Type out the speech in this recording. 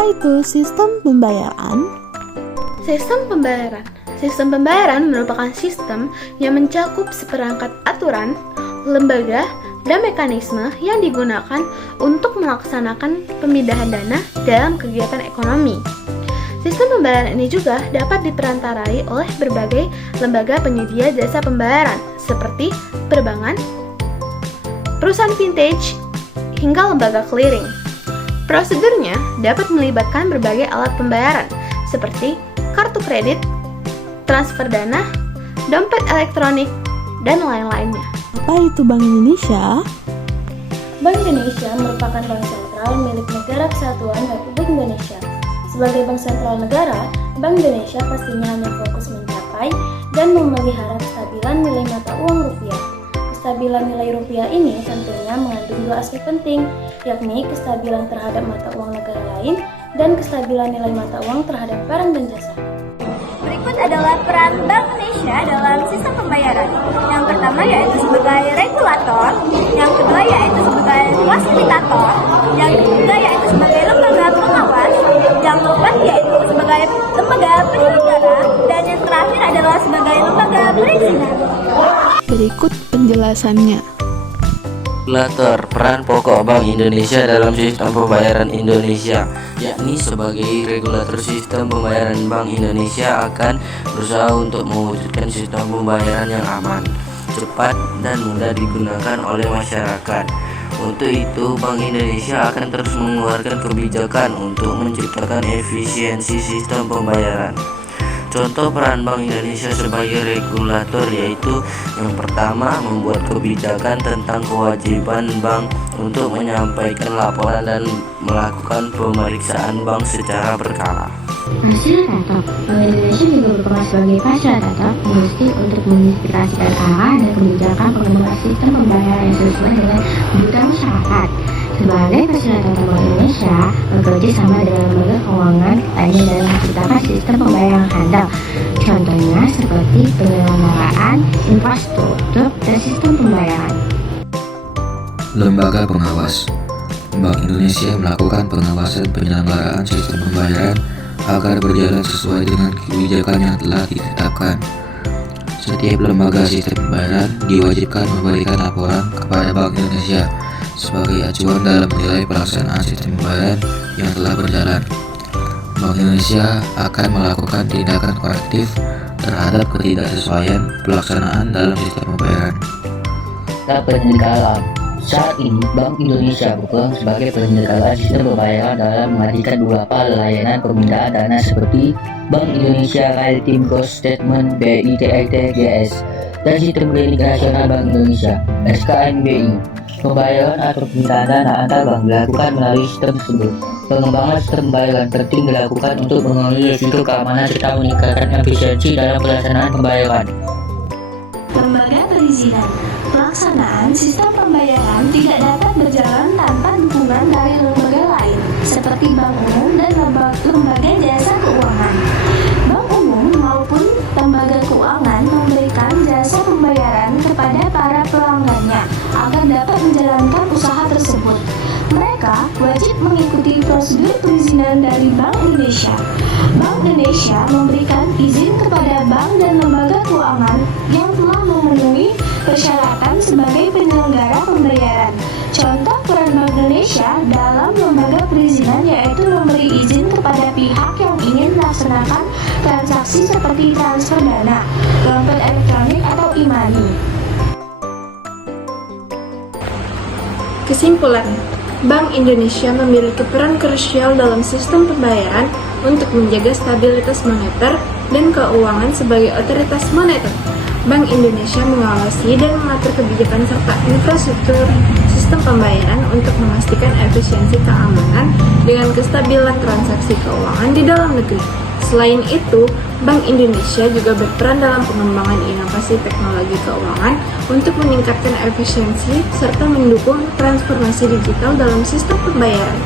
Apa itu sistem pembayaran? Sistem pembayaran merupakan sistem yang mencakup seperangkat aturan, lembaga, dan mekanisme yang digunakan untuk melaksanakan pemindahan dana dalam kegiatan ekonomi. Sistem pembayaran ini juga dapat diperantarai oleh berbagai lembaga penyedia jasa pembayaran seperti perbankan, perusahaan vintage, hingga lembaga clearing. Prosedurnya dapat melibatkan berbagai alat pembayaran seperti kartu kredit, transfer dana, dompet elektronik, dan lain-lainnya. Apa itu Bank Indonesia? Bank Indonesia merupakan bank sentral milik Negara Kesatuan Republik Indonesia. Sebagai bank sentral negara, Bank Indonesia pastinya hanya fokus mencapai dan memelihara kestabilan nilai mata uang rupiah. Kestabilan nilai rupiah ini tentunya mengandung dua aspek penting, yakni kestabilan terhadap mata uang negara lain dan kestabilan nilai mata uang terhadap barang dan jasa. Berikut adalah peran Bank Indonesia dalam sistem pembayaran. Yang pertama yaitu sebagai regulator, yang kedua yaitu sebagai fasilitator, yang ketiga yaitu sebagai lembaga pengawas, yang keempat yaitu sebagai lembaga penyelenggara, dan yang terakhir adalah sebagai lembaga perizinan. Berikut penjelasannya. Regulator, peran pokok Bank Indonesia dalam sistem pembayaran Indonesia, yakni sebagai regulator sistem pembayaran Bank Indonesia akan berusaha untuk mewujudkan sistem pembayaran yang aman, cepat, dan mudah digunakan oleh masyarakat. Untuk itu, Bank Indonesia akan terus mengeluarkan kebijakan untuk menciptakan efisiensi sistem pembayaran. Contoh peran Bank Indonesia sebagai regulator yaitu yang pertama, membuat kebijakan tentang kewajiban bank untuk menyampaikan laporan dan melakukan pemeriksaan bank secara berkala. Fasilitator, Bank Indonesia juga berperan sebagai fasilitator industri untuk menginspirasikan arah dan kebijakan pengembangan sistem pembayaran yang sesuai dengan kebutuhan masyarakat. Sebagai fasilitator Bank Indonesia bekerja sama dengan lembaga keuangan lainnya dalam menciptakan sistem pembayaran handal. Contohnya seperti penyelenggaraan infrastruktur dan sistem pembayaran. Lembaga pengawas, Bank Indonesia melakukan pengawasan penyelenggaraan sistem pembayaran agar berjalan sesuai dengan kebijakan yang telah ditetapkan. Setiap lembaga sistem pembayaran diwajibkan memberikan laporan kepada Bank Indonesia sebagai acuan dalam menilai pelaksanaan sistem pembayaran yang telah berjalan. Bank Indonesia akan melakukan tindakan korektif terhadap ketidaksesuaian pelaksanaan dalam sistem pembayaran. Penyelenggaraan. Saat ini, Bank Indonesia berperan sebagai penyelenggara sistem pembayaran dalam menghadirkan beberapa layanan pemindahan dana seperti Bank Indonesia Real Time Gross Settlement BI TRT/GS dan Sistem Klinik Nasional Bank Indonesia SKNBI. Pembayaran atau pemindahan dana antar bank dilakukan melalui sistem tersebut. Pengembangan sistem pembayaran penting dilakukan untuk mengurangi risiko keamanan serta meningkatkan efisiensi dalam pelaksanaan pembayaran. Lembaga perizinan. Pelaksanaan sistem pembayaran tidak dapat berjalan tanpa dukungan dari lembaga lain seperti bank umum dan lembaga jasa keuangan. Bank umum maupun lembaga keuangan memberikan jasa pembayaran kepada para pelanggannya agar dapat menjalankan usaha tersebut. Mereka wajib mengikuti prosedur perizinan dari Bank Indonesia. Bank Indonesia memberikan izin kepada bank dan lembaga keuangan yang telah memenuhi persyaratan sebagai penyelenggara pembayaran. Contoh peran Bank Indonesia dalam lembaga perizinan yaitu memberi izin kepada pihak yang ingin melaksanakan transaksi seperti transfer dana, dompet elektronik atau e-money. Kesimpulan, Bank Indonesia memiliki peran krusial dalam sistem pembayaran untuk menjaga stabilitas moneter dan keuangan sebagai otoritas moneter. Bank Indonesia mengawasi dan mengatur kebijakan serta infrastruktur sistem pembayaran untuk memastikan efisiensi keamanan dengan kestabilan transaksi keuangan di dalam negeri. Selain itu, Bank Indonesia juga berperan dalam pengembangan inovasi teknologi keuangan untuk meningkatkan efisiensi serta mendukung transformasi digital dalam sistem pembayaran.